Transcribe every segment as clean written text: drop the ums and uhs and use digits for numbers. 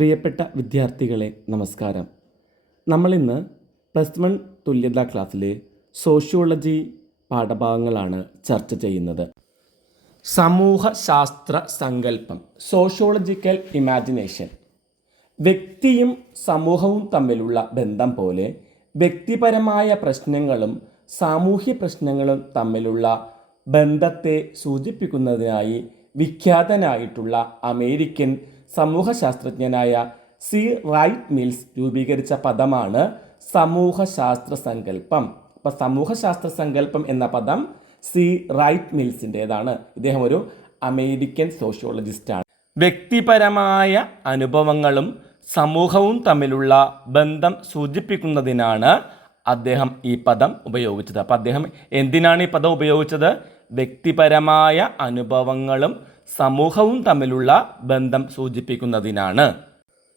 പ്രിയപ്പെട്ട വിദ്യാർത്ഥികളെ നമസ്കാരം. നമ്മളിന്ന് +1 തുല്യതാ ക്ലാസ്സിലെ സോഷ്യോളജി പാഠഭാഗങ്ങളാണ് ചർച്ച ചെയ്യുന്നത്. സമൂഹശാസ്ത്ര സങ്കല്പം, സോഷ്യോളജിക്കൽ ഇമാജിനേഷൻ. വ്യക്തിയും സമൂഹവും തമ്മിലുള്ള ബന്ധം പോലെ വ്യക്തിപരമായ പ്രശ്നങ്ങളും സാമൂഹ്യ പ്രശ്നങ്ങളും തമ്മിലുള്ള ബന്ധത്തെ സൂചിപ്പിക്കുന്നതിനായി വിഖ്യാതനായിട്ടുള്ള അമേരിക്കൻ സമൂഹശാസ്ത്രജ്ഞനായ സി റൈറ്റ് മിൽസ് രൂപീകരിച്ച പദമാണ് സമൂഹശാസ്ത്ര സങ്കല്പം. അപ്പം സമൂഹശാസ്ത്ര സങ്കല്പം എന്ന പദം സി റൈറ്റ് മിൽസിൻ്റെതാണ്. ഇദ്ദേഹം ഒരു അമേരിക്കൻ സോഷ്യോളജിസ്റ്റാണ്. വ്യക്തിപരമായ അനുഭവങ്ങളും സമൂഹവും തമ്മിലുള്ള ബന്ധം സൂചിപ്പിക്കുന്നതിനാണ് അദ്ദേഹം ഈ പദം ഉപയോഗിച്ചത്. അപ്പം അദ്ദേഹം എന്തിനാണ് ഈ പദം ഉപയോഗിച്ചത്? വ്യക്തിപരമായ അനുഭവങ്ങളും സമൂഹവും തമ്മിലുള്ള ബന്ധം സൂചിപ്പിക്കുന്നതിനാണ്.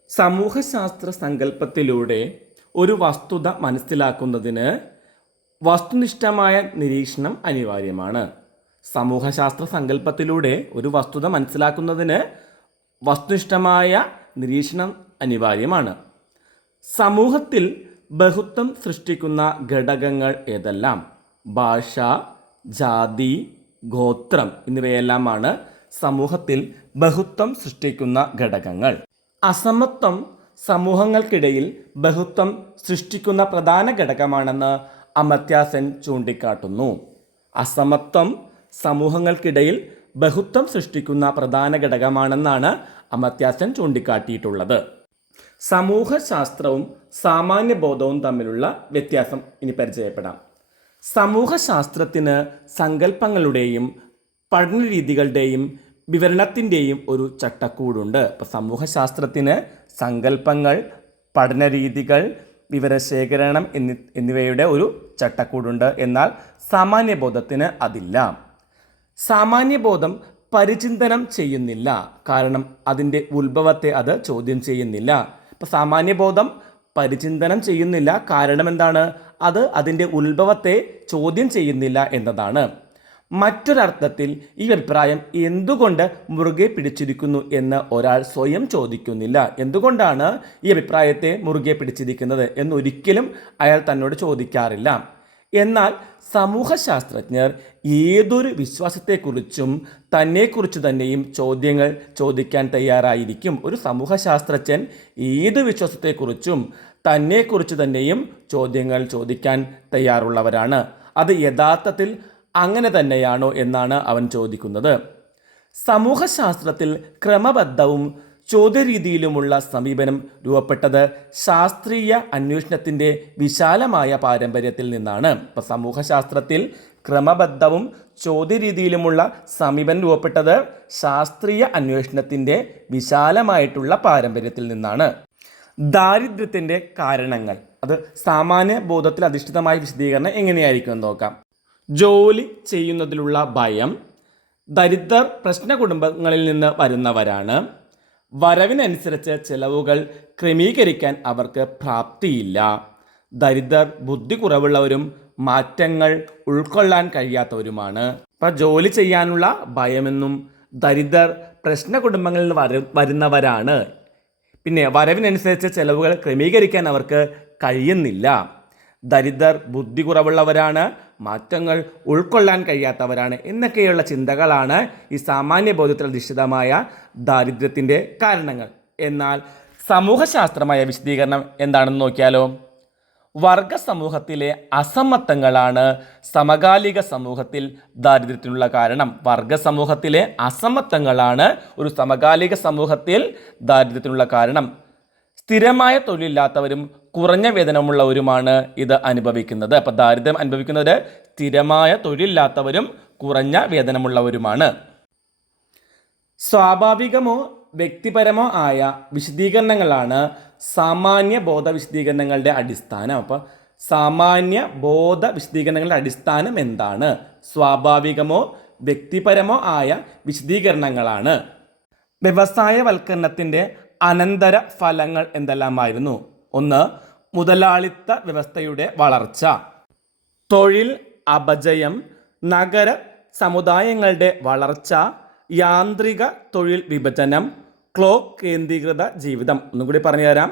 സമൂഹശാസ്ത്ര സങ്കല്പത്തിലൂടെ ഒരു വസ്തുത മനസ്സിലാക്കുന്നതിന് വസ്തുനിഷ്ഠമായ നിരീക്ഷണം അനിവാര്യമാണ്. സമൂഹശാസ്ത്ര സങ്കല്പത്തിലൂടെ ഒരു വസ്തുത മനസ്സിലാക്കുന്നതിന് വസ്തുനിഷ്ഠമായ നിരീക്ഷണം അനിവാര്യമാണ്. സമൂഹത്തിൽ ബഹുത്വം സൃഷ്ടിക്കുന്ന ഘടകങ്ങൾ ഏതെല്ലാം? ഭാഷ, ജാതി, ഗോത്രം എന്നിവയെല്ലാമാണ് സമൂഹത്തിൽ ബഹുത്വം സൃഷ്ടിക്കുന്ന ഘടകങ്ങൾ. അസമത്വം സമൂഹങ്ങൾക്കിടയിൽ ബഹുത്വം സൃഷ്ടിക്കുന്ന പ്രധാന ഘടകമാണെന്ന് അമർത്യ സെൻ ചൂണ്ടിക്കാട്ടുന്നു. അസമത്വം സമൂഹങ്ങൾക്കിടയിൽ ബഹുത്വം സൃഷ്ടിക്കുന്ന പ്രധാന ഘടകമാണെന്നാണ് അമർത്യ സെൻ ചൂണ്ടിക്കാട്ടിയിട്ടുള്ളത്. സമൂഹശാസ്ത്രവും സാമാന്യബോധവും തമ്മിലുള്ള വ്യത്യാസം ഇനി പരിചയപ്പെടാം. സമൂഹശാസ്ത്രത്തിന് സങ്കല്പങ്ങളുടെയും പഠനരീതികളുടെയും വിവരണത്തിൻ്റെയും ഒരു ചട്ടക്കൂടുണ്ട്. അപ്പോൾ സമൂഹശാസ്ത്രത്തിന് സങ്കല്പങ്ങൾ, പഠനരീതികൾ, വിവരശേഖരണം എന്നിവയുടെ ഒരു ചട്ടക്കൂടുണ്ട്. എന്നാൽ സാമാന്യബോധത്തിന് അതില്ല. സാമാന്യബോധം പരിചിന്തനം ചെയ്യുന്നില്ല, കാരണം അതിൻ്റെ ഉത്ഭവത്തെ അത് ചോദ്യം ചെയ്യുന്നില്ല. ഇപ്പോൾ സാമാന്യബോധം പരിചിന്തനം ചെയ്യുന്നില്ല, കാരണം എന്താണ്? അത് അതിൻ്റെ ഉത്ഭവത്തെ ചോദ്യം ചെയ്യുന്നില്ല എന്നതാണ്. മറ്റൊരർത്ഥത്തിൽ ഈ അഭിപ്രായം എന്തുകൊണ്ട് മുറുകെ പിടിച്ചിരിക്കുന്നു എന്ന് ഒരാൾ സ്വയം ചോദിക്കുന്നില്ല. എന്തുകൊണ്ടാണ് ഈ അഭിപ്രായത്തെ മുറുകെ പിടിച്ചിരിക്കുന്നത് എന്നൊരിക്കലും അയാൾ തന്നോട് ചോദിക്കാറില്ല. എന്നാൽ സമൂഹശാസ്ത്രജ്ഞർ ഏതൊരു വിശ്വാസത്തെക്കുറിച്ചും തന്നെക്കുറിച്ച് തന്നെയും ചോദ്യങ്ങൾ ചോദിക്കാൻ തയ്യാറായിരിക്കും. ഒരു സമൂഹശാസ്ത്രജ്ഞൻ ഏത് വിശ്വാസത്തെക്കുറിച്ചും തന്നെക്കുറിച്ച് തന്നെയും ചോദ്യങ്ങൾ ചോദിക്കാൻ തയ്യാറുള്ളവരാണ്. അത് യഥാർത്ഥത്തിൽ അങ്ങനെ തന്നെയാണോ എന്നാണ് അവൻ ചോദിക്കുന്നത്. സമൂഹശാസ്ത്രത്തിൽ ക്രമബദ്ധവും ചോദ്യരീതിയിലുമുള്ള സമീപനം രൂപപ്പെട്ടത് ശാസ്ത്രീയ അന്വേഷണത്തിൻ്റെ വിശാലമായ പാരമ്പര്യത്തിൽ നിന്നാണ്. ഇപ്പോൾ സമൂഹശാസ്ത്രത്തിൽ ക്രമബദ്ധവും ചോദ്യരീതിയിലുമുള്ള സമീപനം രൂപപ്പെട്ടത് ശാസ്ത്രീയ അന്വേഷണത്തിൻ്റെ വിശാലമായിട്ടുള്ള പാരമ്പര്യത്തിൽ നിന്നാണ്. ദാരിദ്ര്യത്തിൻ്റെ കാരണങ്ങൾ, അത് സാമാന്യ ബോധത്തിൽ അധിഷ്ഠിതമായ വിശദീകരണം എങ്ങനെയായിരിക്കും എന്ന് നോക്കാം. ജോലി ചെയ്യുന്നതിലുള്ള ഭയം. ദരിദ്രർ പ്രശ്ന കുടുംബങ്ങളിൽ നിന്ന് വരുന്നവരാണ്. വരവിനനുസരിച്ച് ചെലവുകൾ ക്രമീകരിക്കാൻ അവർക്ക് പ്രാപ്തിയില്ല. ദരിദ്രർ ബുദ്ധി കുറവുള്ളവരും മാറ്റങ്ങൾ ഉൾക്കൊള്ളാൻ കഴിയാത്തവരുമാണ്. അപ്പം ജോലി ചെയ്യാനുള്ള ഭയമെന്നും ദരിദ്രർ പ്രശ്ന കുടുംബങ്ങളിൽ നിന്ന് വരുന്നവരാണ്. പിന്നെ വരവിനനുസരിച്ച് ചെലവുകൾ ക്രമീകരിക്കാൻ അവർക്ക് കഴിയുന്നില്ല. ദരിദ്രർ ബുദ്ധി കുറവുള്ളവരാണ്, മാറ്റങ്ങൾ ഉൾക്കൊള്ളാൻ കഴിയാത്തവരാണ് എന്നൊക്കെയുള്ള ചിന്തകളാണ് ഈ സാമാന്യബോധത്തിൽ അധിഷ്ഠിതമായ ദാരിദ്ര്യത്തിൻ്റെ കാരണങ്ങൾ. എന്നാൽ സമൂഹശാസ്ത്രമായ വിശദീകരണം എന്താണെന്ന് നോക്കിയാലോ. വർഗ സമൂഹത്തിലെ അസമത്വങ്ങളാണ് സമകാലിക സമൂഹത്തിൽ ദാരിദ്ര്യത്തിനുള്ള കാരണം. വർഗ സമൂഹത്തിലെ അസമത്വങ്ങളാണ് ഒരു സമകാലിക സമൂഹത്തിൽ ദാരിദ്ര്യത്തിനുള്ള കാരണം. സ്ഥിരമായ തൊഴിലില്ലാത്തവരും കുറഞ്ഞ വേതനമുള്ളവരുമാണ് ഇത് അനുഭവിക്കുന്നത്. അപ്പോൾ ദാരിദ്ര്യം അനുഭവിക്കുന്നത് സ്ഥിരമായ തൊഴിലില്ലാത്തവരും കുറഞ്ഞ വേതനമുള്ളവരുമാണ്. സ്വാഭാവികമോ വ്യക്തിപരമോ ആയ വിശദീകരണങ്ങളാണ് സാമാന്യ ബോധ വിശദീകരണങ്ങളുടെ അടിസ്ഥാനം. അപ്പോൾ സാമാന്യ ബോധ വിശദീകരണങ്ങളുടെ അടിസ്ഥാനം എന്താണ്? സ്വാഭാവികമോ വ്യക്തിപരമോ ആയ വിശദീകരണങ്ങളാണ്. വ്യവസായവൽക്കരണത്തിൻ്റെ അനന്തര ഫലങ്ങൾ എന്തെല്ലാമായിരുന്നു? ഒന്ന്, മുതലാളിത്ത വ്യവസ്ഥയുടെ വളർച്ച, തൊഴിൽ അപജയം, നഗര സമുദായങ്ങളുടെ വളർച്ച, യാന്ത്രിക തൊഴിൽ വിഭജനം, ക്ലോക്ക് കേന്ദ്രീകൃത ജീവിതം. ഒന്നുകൂടി പറഞ്ഞു തരാം.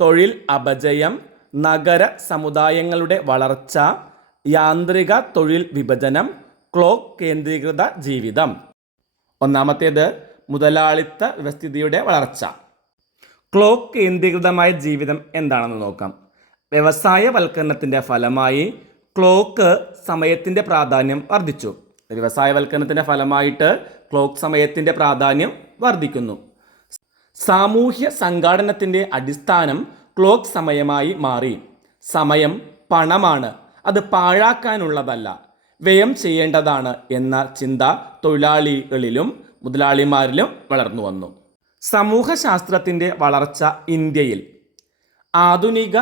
തൊഴിൽ അപജയം, നഗര സമുദായങ്ങളുടെ വളർച്ച, യാന്ത്രിക തൊഴിൽ വിഭജനം, ക്ലോക്ക് കേന്ദ്രീകൃത ജീവിതം. ഒന്നാമത്തേത് മുതലാളിത്ത വ്യവസ്ഥിതിയുടെ വളർച്ച. ക്ലോക്ക് കേന്ദ്രീകൃതമായ ജീവിതം എന്താണെന്ന് നോക്കാം. വ്യവസായവൽക്കരണത്തിൻ്റെ ഫലമായി ക്ലോക്ക് സമയത്തിൻ്റെ പ്രാധാന്യം വർദ്ധിച്ചു. വ്യവസായവൽക്കരണത്തിൻ്റെ ഫലമായിട്ട് ക്ലോക്ക് സമയത്തിൻ്റെ പ്രാധാന്യം വർദ്ധിക്കുന്നു. സാമൂഹ്യ സംഘാടനത്തിൻ്റെ അടിസ്ഥാനം ക്ലോക്ക് സമയമായി മാറി. സമയം പണമാണ്, അത് പാഴാക്കാനുള്ളതല്ല, വ്യയം ചെയ്യേണ്ടതാണ് എന്ന ചിന്ത തൊഴിലാളികളിലും മുതലാളിമാരിലും വളർന്നു വന്നു. സമൂഹശാസ്ത്രത്തിൻ്റെ വളർച്ച ഇന്ത്യയിൽ. ആധുനിക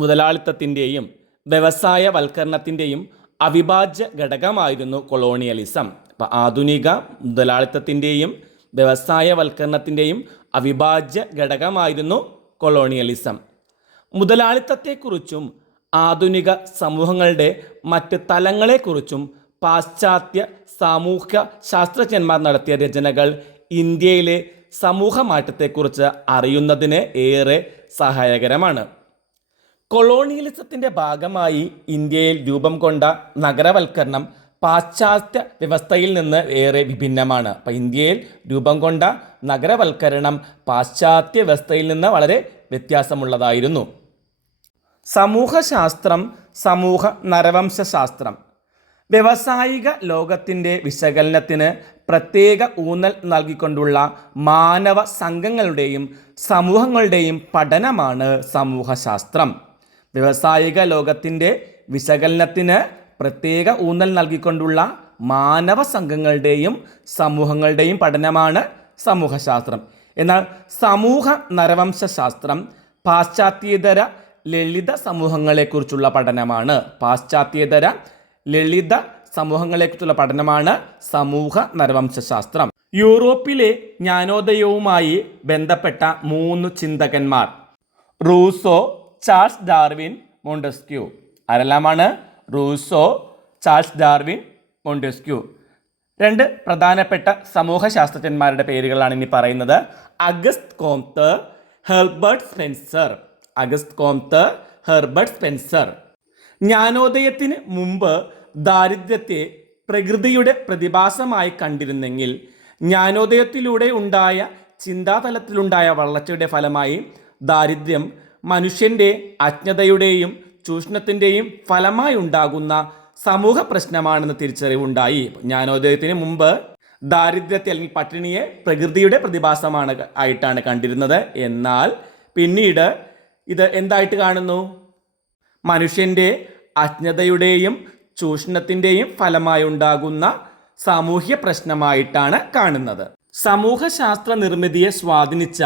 മുതലാളിത്തത്തിൻ്റെയും വ്യവസായവൽക്കരണത്തിൻ്റെയും അവിഭാജ്യ ഘടകമായിരുന്നു കൊളോണിയലിസം. അപ്പം ആധുനിക മുതലാളിത്തത്തിൻ്റെയും വ്യവസായവൽക്കരണത്തിൻ്റെയും അവിഭാജ്യ ഘടകമായിരുന്നു കൊളോണിയലിസം. മുതലാളിത്തത്തെക്കുറിച്ചും ആധുനിക സമൂഹങ്ങളുടെ മറ്റ് തലങ്ങളെക്കുറിച്ചും പാശ്ചാത്യ സാമൂഹ്യ ശാസ്ത്രജ്ഞന്മാർ നടത്തിയ രചനകൾ ഇന്ത്യയിലെ സമൂഹ മാറ്റത്തെക്കുറിച്ച് അറിയുന്നതിന് ഏറെ സഹായകരമാണ്. കൊളോണിയലിസത്തിൻ്റെ ഭാഗമായി ഇന്ത്യയിൽ രൂപം കൊണ്ട നഗരവൽക്കരണം പാശ്ചാത്യ വ്യവസ്ഥയിൽ നിന്ന് ഏറെ വിഭിന്നമാണ്. അപ്പം ഇന്ത്യയിൽ രൂപം കൊണ്ട നഗരവൽക്കരണം പാശ്ചാത്യ വ്യവസ്ഥയിൽ നിന്ന് വളരെ വ്യത്യാസമുള്ളതായിരുന്നു. സമൂഹശാസ്ത്രം, സമൂഹ നരവംശാസ്ത്രം. വ്യവസായിക ലോകത്തിൻ്റെ വിശകലനത്തിന് പ്രത്യേക ഊന്നൽ നൽകിക്കൊണ്ടുള്ള മാനവ സംഘങ്ങളുടെയും സമൂഹങ്ങളുടെയും പഠനമാണ് സമൂഹശാസ്ത്രം. വ്യവസായിക ലോകത്തിൻ്റെ വിശകലനത്തിന് പ്രത്യേക ഊന്നൽ നൽകിക്കൊണ്ടുള്ള മാനവ സംഘങ്ങളുടെയും സമൂഹങ്ങളുടെയും പഠനമാണ് സമൂഹശാസ്ത്രം. എന്നാൽ സമൂഹ നരവംശാസ്ത്രം പാശ്ചാത്യേതര ലളിത സമൂഹങ്ങളെക്കുറിച്ചുള്ള പഠനമാണ്. പാശ്ചാത്യേതര ലളിത സമൂഹങ്ങളെക്കുറിച്ചുള്ള പഠനമാണ് സമൂഹ നരവംശാസ്ത്രം. യൂറോപ്പിലെ ജ്ഞാനോദയവുമായി ബന്ധപ്പെട്ട 3 ചിന്തകന്മാർ: റൂസോ, ചാൾസ് ഡാർവിൻ, മോണ്ടസ്ക്യൂ. ആരെല്ലാമാണ്? Rousseau, Charles Darwin, Montesquieu. 2 പ്രധാനപ്പെട്ട സമൂഹശാസ്ത്രജ്ഞന്മാരുടെ പേരുകളാണ് ഇനി പറയുന്നത്: Auguste Comte, Herbert Spencer. Auguste Comte, Herbert Spencer. ജ്ഞാനോദയത്തിന് മുമ്പ് ദാരിദ്ര്യത്തെ പ്രകൃതിയുടെ പ്രതിഭാസമായി കണ്ടിരുന്നെങ്കിൽ ജ്ഞാനോദയത്തിലൂടെ ഉണ്ടായ ചിന്താതലത്തിലുണ്ടായ വളർച്ചയുടെ ഫലമായി ദാരിദ്ര്യം മനുഷ്യൻ്റെ അജ്ഞതയുടെയും ചൂഷണത്തിൻ്റെയും ഫലമായി ഉണ്ടാകുന്ന സമൂഹ പ്രശ്നമാണെന്ന് തിരിച്ചറിവുണ്ടായി. ജ്ഞാനോദയത്തിന് മുമ്പ് ദാരിദ്ര്യത്തെ അല്ലെങ്കിൽ പട്ടിണിയെ പ്രകൃതിയുടെ പ്രതിഭാസമാണ് ആയിട്ടാണ് കണ്ടിരുന്നത്. എന്നാൽ പിന്നീട് ഇത് എന്തായിട്ട് കാണുന്നു? മനുഷ്യൻ്റെ അജ്ഞതയുടെയും ചൂഷണത്തിൻ്റെയും ഫലമായി ഉണ്ടാകുന്ന സാമൂഹ്യ പ്രശ്നമായിട്ടാണ് കാണുന്നത്. സമൂഹശാസ്ത്ര നിർമ്മിതിയെ സ്വാധീനിച്ച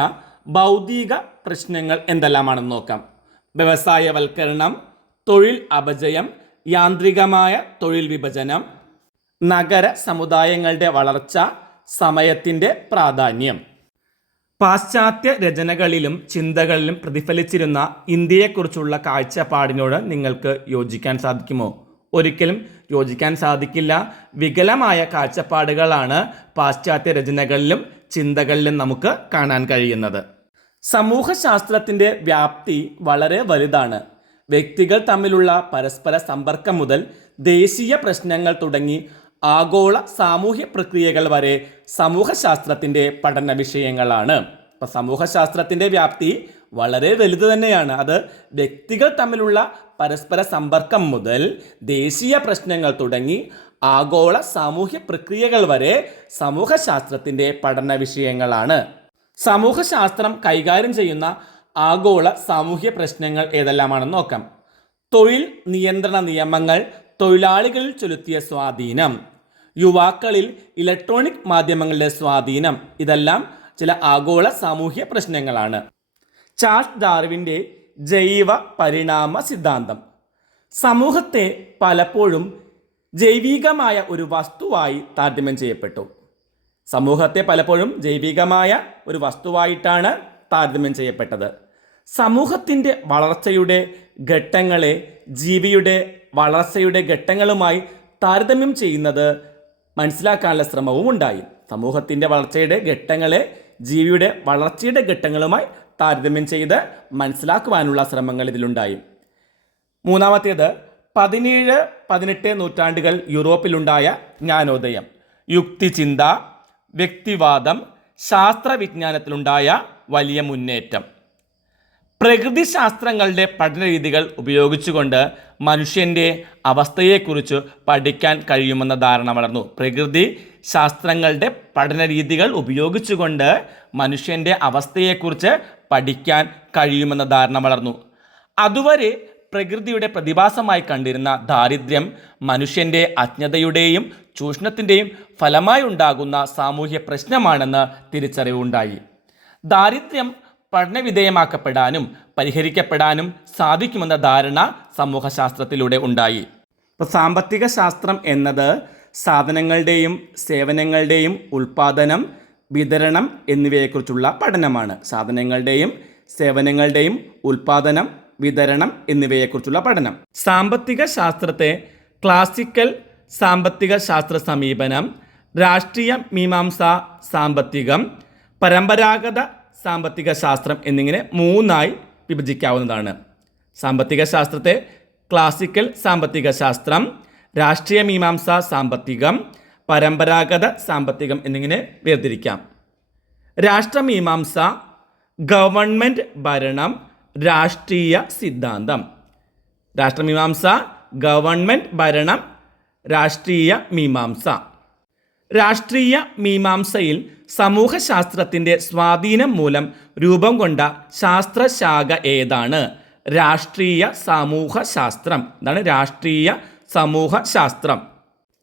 ഭൗതിക പ്രശ്നങ്ങൾ എന്തെല്ലാമാണെന്ന് നോക്കാം. വ്യവസായവൽക്കരണം, തൊഴിൽ അപജയം, യാന്ത്രികമായ തൊഴിൽ വിഭജനം, നഗര സമുദായങ്ങളുടെ വളർച്ച, സമയത്തിൻ്റെ പ്രാധാന്യം. പാശ്ചാത്യ രചനകളിലും ചിന്തകളിലും പ്രതിഫലിച്ചിരുന്ന ഇന്ത്യയെക്കുറിച്ചുള്ള കാഴ്ചപ്പാടിനോട് നിങ്ങൾക്ക് യോജിക്കാൻ സാധിക്കുമോ? ഒരിക്കലും യോജിക്കാൻ സാധിക്കില്ല. വികലമായ കാഴ്ചപ്പാടുകളാണ് പാശ്ചാത്യ രചനകളിലും ചിന്തകളിലും നമുക്ക് കാണാൻ കഴിയുന്നത്. സമൂഹശാസ്ത്രത്തിൻ്റെ വ്യാപ്തി വളരെ വലുതാണ്. വ്യക്തികൾ തമ്മിലുള്ള പരസ്പര സമ്പർക്കം മുതൽ ദേശീയ പ്രശ്നങ്ങൾ തുടങ്ങി ആഗോള സാമൂഹ്യ പ്രക്രിയകൾ വരെ സമൂഹശാസ്ത്രത്തിൻ്റെ പഠന വിഷയങ്ങളാണ്. അപ്പം സമൂഹശാസ്ത്രത്തിൻ്റെ വ്യാപ്തി വളരെ വലുത് തന്നെയാണ്. അത് വ്യക്തികൾ തമ്മിലുള്ള പരസ്പര സമ്പർക്കം മുതൽ ദേശീയ പ്രശ്നങ്ങൾ തുടങ്ങി ആഗോള സാമൂഹ്യ പ്രക്രിയകൾ വരെ സമൂഹശാസ്ത്രത്തിൻ്റെ പഠന വിഷയങ്ങളാണ്. സമൂഹശാസ്ത്രം കൈകാര്യം ചെയ്യുന്ന ആഗോള സാമൂഹ്യ പ്രശ്നങ്ങൾ ഏതെല്ലാമാണെന്ന് നോക്കാം. തൊഴിൽ നിയന്ത്രണ നിയമങ്ങൾ തൊഴിലാളികളിൽ ചെലുത്തിയ സ്വാധീനം, യുവാക്കളിൽ ഇലക്ട്രോണിക് മാധ്യമങ്ങളുടെ സ്വാധീനം, ഇതെല്ലാം ചില ആഗോള സാമൂഹ്യ പ്രശ്നങ്ങളാണ്. ചാൾസ് ഡാർവിൻ്റെ ജൈവ പരിണാമ സിദ്ധാന്തം സമൂഹത്തെ പലപ്പോഴും ജൈവികമായ ഒരു വസ്തുവായി താരതമ്യം ചെയ്യപ്പെട്ടു. സമൂഹത്തെ പലപ്പോഴും ജൈവികമായ ഒരു വസ്തുവായിട്ടാണ് താരതമ്യം ചെയ്യപ്പെട്ടത്. സമൂഹത്തിൻ്റെ വളർച്ചയുടെ ഘട്ടങ്ങളെ ജീവിയുടെ വളർച്ചയുടെ ഘട്ടങ്ങളുമായി താരതമ്യം ചെയ്യുന്നത് മനസ്സിലാക്കാനുള്ള ശ്രമവും ഉണ്ടായി. സമൂഹത്തിൻ്റെ വളർച്ചയുടെ ഘട്ടങ്ങളെ ജീവിയുടെ വളർച്ചയുടെ ഘട്ടങ്ങളുമായി താരതമ്യം ചെയ്ത് മനസ്സിലാക്കുവാനുള്ള ശ്രമങ്ങൾ ഇതിലുണ്ടായി. മൂന്നാമത്തേത് 17-18 നൂറ്റാണ്ടുകൾ യൂറോപ്പിലുണ്ടായ ജ്ഞാനോദയം, യുക്തിചിന്ത, വ്യക്തിവാദം, ശാസ്ത്രവിജ്ഞാനത്തിലുണ്ടായ വലിയ മുന്നേറ്റം. പ്രകൃതിശാസ്ത്രങ്ങളുടെ പഠനരീതികൾ ഉപയോഗിച്ചുകൊണ്ട് മനുഷ്യൻ്റെ അവസ്ഥയെക്കുറിച്ച് പഠിക്കാൻ കഴിയുമെന്ന ധാരണ വളർന്നു. പ്രകൃതി ശാസ്ത്രങ്ങളുടെ പഠനരീതികൾ ഉപയോഗിച്ചുകൊണ്ട് മനുഷ്യൻ്റെ അവസ്ഥയെക്കുറിച്ച് പഠിക്കാൻ കഴിയുമെന്ന ധാരണ വളർന്നു. അതുവരെ പ്രകൃതിയുടെ പ്രതിഭാസമായി കണ്ടിരുന്ന ദാരിദ്ര്യം മനുഷ്യൻ്റെ അജ്ഞതയുടെയും ചൂഷണത്തിൻ്റെയും ഫലമായി ഉണ്ടാകുന്ന സാമൂഹ്യ പ്രശ്നമാണെന്ന് തിരിച്ചറിവുണ്ടായി. ദാരിദ്ര്യം പഠനവിധേയമാക്കപ്പെടാനും പരിഹരിക്കപ്പെടാനും സാധിക്കുമെന്ന ധാരണ സമൂഹശാസ്ത്രത്തിലൂടെ ഉണ്ടായി. ഇപ്പോൾ സാമ്പത്തിക ശാസ്ത്രം എന്നത് സാധനങ്ങളുടെയും സേവനങ്ങളുടെയും ഉൽപ്പാദനം, വിതരണം എന്നിവയെക്കുറിച്ചുള്ള പഠനമാണ്. സാധനങ്ങളുടെയും സേവനങ്ങളുടെയും ഉൽപ്പാദനം, വിതരണം എന്നിവയെക്കുറിച്ചുള്ള പഠനം. സാമ്പത്തിക ശാസ്ത്രത്തെ ക്ലാസിക്കൽ സാമ്പത്തിക ശാസ്ത്ര സമീപനം, രാഷ്ട്രീയ മീമാംസ സാമ്പത്തികം, പരമ്പരാഗത സാമ്പത്തിക ശാസ്ത്രം എന്നിങ്ങനെ 3ആയി വിഭജിക്കാവുന്നതാണ്. സാമ്പത്തിക ശാസ്ത്രത്തെ ക്ലാസിക്കൽ സാമ്പത്തിക ശാസ്ത്രം, രാഷ്ട്രീയ മീമാംസ സാമ്പത്തികം, പരമ്പരാഗത സാമ്പത്തികം എന്നിങ്ങനെ വേർതിരിക്കാം. രാഷ്ട്രമീമാംസ, ഗവൺമെൻറ് ഭരണം, രാഷ്ട്രീയ സിദ്ധാന്തം. രാഷ്ട്രമീമാംസ, ഗവൺമെൻറ് ഭരണം, രാഷ്ട്രീയ മീമാംസ. രാഷ്ട്രീയ മീമാംസയിൽ സമൂഹശാസ്ത്രത്തിൻ്റെ സ്വാധീനം മൂലം രൂപം കൊണ്ട ശാസ്ത്രശാഖ ഏതാണ്? രാഷ്ട്രീയ സമൂഹശാസ്ത്രം. ഇതാണ് രാഷ്ട്രീയ സമൂഹശാസ്ത്രം.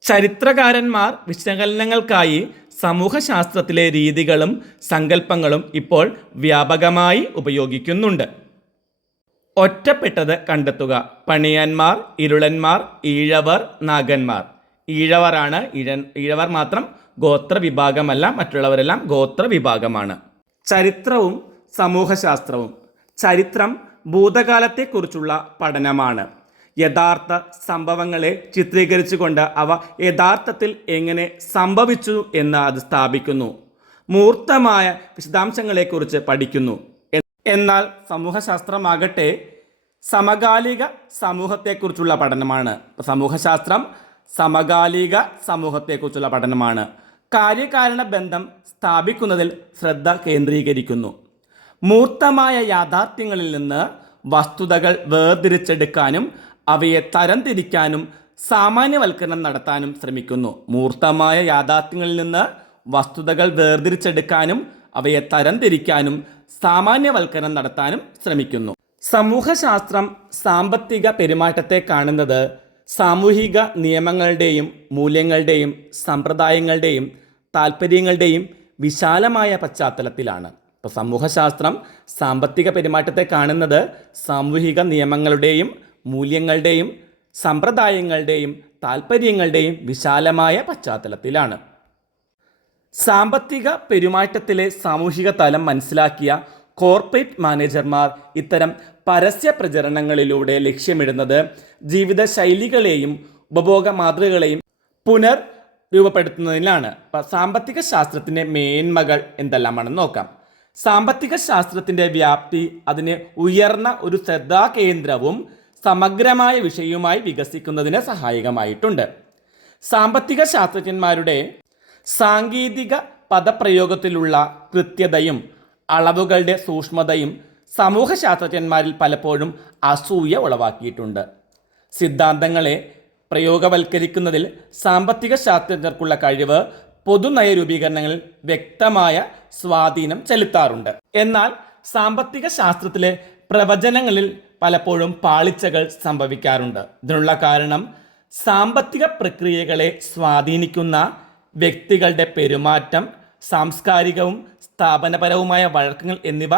ചരിത്രകാരന്മാർ വിശകലനങ്ങൾക്കായി സമൂഹശാസ്ത്രത്തിലെ രീതികളും സങ്കല്പങ്ങളും ഇപ്പോൾ വ്യാപകമായി ഉപയോഗിക്കുന്നുണ്ട്. ഒറ്റപ്പെട്ടത് കണ്ടെത്തുക. പണിയന്മാർ, ഇരുളന്മാർ, ഈഴവർ, നാഗന്മാർ. ഈഴവരാണ്, ഈഴവർ മാത്രം ഗോത്ര വിഭാഗമല്ല, മറ്റുള്ളവരെല്ലാം ഗോത്ര വിഭാഗമാണ്. ചരിത്രവും സമൂഹശാസ്ത്രവും. ചരിത്രം ഭൂതകാലത്തെക്കുറിച്ചുള്ള പഠനമാണ്. യഥാർത്ഥ സംഭവങ്ങളെ ചിത്രീകരിച്ചുകൊണ്ട് അവ യഥാർത്ഥത്തിൽ എങ്ങനെ സംഭവിച്ചു എന്ന് അത് സ്ഥാപിക്കുന്നു. മൂർത്തമായ വിശദാംശങ്ങളെക്കുറിച്ച് പഠിക്കുന്നു. എന്നാൽ സമൂഹശാസ്ത്രമാകട്ടെ സമകാലിക സമൂഹത്തെക്കുറിച്ചുള്ള പഠനമാണ്. സമൂഹശാസ്ത്രം സമകാലിക സമൂഹത്തെക്കുറിച്ചുള്ള പഠനമാണ്. കാര്യകാരണ ബന്ധം സ്ഥാപിക്കുന്നതിൽ ശ്രദ്ധ കേന്ദ്രീകരിക്കുന്നു. മൂർത്തമായ യാഥാർത്ഥ്യങ്ങളിൽ നിന്ന് വസ്തുതകൾ വേർതിരിച്ചെടുക്കാനും അവയെ തരംതിരിക്കാനും സാമാന്യവൽക്കരണം നടത്താനും ശ്രമിക്കുന്നു. മൂർത്തമായ യാഥാർത്ഥ്യങ്ങളിൽ നിന്ന് വസ്തുതകൾ വേർതിരിച്ചെടുക്കാനും അവയെ തരംതിരിക്കാനും സാമാന്യവൽക്കരണം നടത്താനും ശ്രമിക്കുന്നു. സമൂഹശാസ്ത്രം സാമ്പത്തിക പെരുമാറ്റത്തെ കാണുന്നത് സാമൂഹിക നിയമങ്ങളുടെയും മൂല്യങ്ങളുടെയും സമ്പ്രദായങ്ങളുടെയും താൽപ്പര്യങ്ങളുടെയും വിശാലമായ പശ്ചാത്തലത്തിലാണ്. ഇപ്പോൾ സമൂഹശാസ്ത്രം സാമ്പത്തിക പെരുമാറ്റത്തെ കാണുന്നത് സാമൂഹിക നിയമങ്ങളുടെയും മൂല്യങ്ങളുടെയും സമ്പ്രദായങ്ങളുടെയും താൽപ്പര്യങ്ങളുടെയും വിശാലമായ പശ്ചാത്തലത്തിലാണ്. സാമ്പത്തിക പെരുമാറ്റത്തിലെ സാമൂഹിക തലം മനസ്സിലാക്കിയ കോർപ്പറേറ്റ് മാനേജർമാർ ഇത്തരം പരസ്യ പ്രചരണങ്ങളിലൂടെ ലക്ഷ്യമിടുന്നത് ജീവിതശൈലികളെയും ഉപഭോഗ മാതൃകകളെയും രൂപപ്പെടുത്തുന്നതിനാണ്. സാമ്പത്തിക ശാസ്ത്രത്തിൻ്റെ മേന്മകൾ എന്തെല്ലാമാണെന്ന് നോക്കാം. സാമ്പത്തിക ശാസ്ത്രത്തിൻ്റെ വ്യാപ്തി അതിനെ ഉയർന്ന ഒരു ശ്രദ്ധാകേന്ദ്രവും സമഗ്രമായ വിഷയവുമായി വികസിക്കുന്നതിന് സഹായകമായിട്ടുണ്ട്. സാമ്പത്തിക ശാസ്ത്രജ്ഞന്മാരുടെ സാങ്കേതിക പദപ്രയോഗത്തിലുള്ള കൃത്യതയും അളവുകളുടെ സൂക്ഷ്മതയും സമൂഹശാസ്ത്രജ്ഞന്മാരിൽ പലപ്പോഴും അസൂയ ഉളവാക്കിയിട്ടുണ്ട്. സിദ്ധാന്തങ്ങളെ പ്രയോഗവൽക്കരിക്കുന്നതിൽ സാമ്പത്തിക ശാസ്ത്രജ്ഞർക്കുള്ള കഴിവ് പൊതുനയ രൂപീകരണങ്ങളിൽ വ്യക്തമായ സ്വാധീനം ചെലുത്താറുണ്ട്. എന്നാൽ സാമ്പത്തിക ശാസ്ത്രത്തിലെ പ്രവചനങ്ങളിൽ പലപ്പോഴും പാളിച്ചകൾ സംഭവിക്കാറുണ്ട്. ഇതിനുള്ള കാരണം സാമ്പത്തിക പ്രക്രിയകളെ സ്വാധീനിക്കുന്ന വ്യക്തികളുടെ പെരുമാറ്റം, സാംസ്കാരികവും സ്ഥാപനപരവുമായ വഴക്കങ്ങൾ എന്നിവ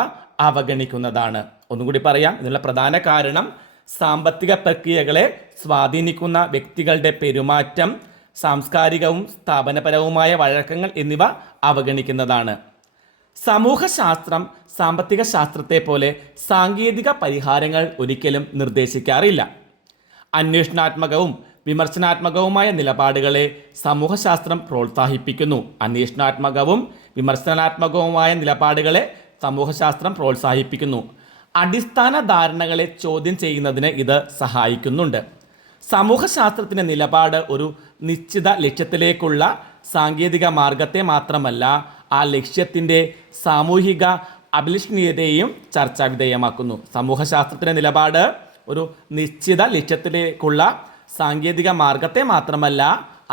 അവഗണിക്കുന്നതാണ്. ഒന്നുകൂടി പറയാം, ഇതിനുള്ള പ്രധാന കാരണം സാമ്പത്തിക പ്രക്രിയകളെ സ്വാധീനിക്കുന്ന വ്യക്തികളുടെ പെരുമാറ്റം, സാംസ്കാരികവും സ്ഥാപനപരവുമായ വഴക്കങ്ങൾ എന്നിവ അവഗണിക്കുന്നതാണ്. സമൂഹശാസ്ത്രം സാമ്പത്തിക ശാസ്ത്രത്തെ പോലെ സാങ്കേതിക പരിഹാരങ്ങൾ ഒരിക്കലും നിർദ്ദേശിക്കാറില്ല. അന്വേഷണാത്മകവും വിമർശനാത്മകവുമായ നിലപാടുകളെ സമൂഹശാസ്ത്രം പ്രോത്സാഹിപ്പിക്കുന്നു. അന്വേഷണാത്മകവും വിമർശനാത്മകവുമായ നിലപാടുകളെ സമൂഹശാസ്ത്രം പ്രോത്സാഹിപ്പിക്കുന്നു. അടിസ്ഥാന ധാരണകളെ ചോദ്യം ചെയ്യുന്നതിന് ഇത് സഹായിക്കുന്നുണ്ട്. സമൂഹശാസ്ത്രത്തിൻ്റെ നിലപാട് ഒരു നിശ്ചിത ലക്ഷ്യത്തിലേക്കുള്ള സാങ്കേതിക മാർഗത്തെ മാത്രമല്ല, ആ ലക്ഷ്യത്തിൻ്റെ സാമൂഹിക അഭിലഷണീയതയെയും ചർച്ചാവിധേയമാക്കുന്നു. സമൂഹശാസ്ത്രത്തിൻ്റെ നിലപാട് ഒരു നിശ്ചിത ലക്ഷ്യത്തിലേക്കുള്ള സാങ്കേതിക മാർഗത്തെ മാത്രമല്ല,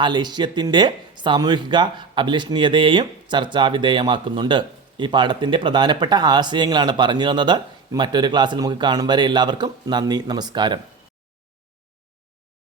ആ ലക്ഷ്യത്തിൻ്റെ സാമൂഹിക അഭിലഷണീയതയെയും ചർച്ചാവിധേയമാക്കുന്നുണ്ട്. ഈ പാഠത്തിൻ്റെ പ്രധാനപ്പെട്ട ആശയങ്ങളാണ് പറഞ്ഞു തന്നത്. മറ്റൊരു ക്ലാസ്സിൽ നമുക്ക് കാണും വരെ എല്ലാവർക്കും നന്ദി, നമസ്കാരം.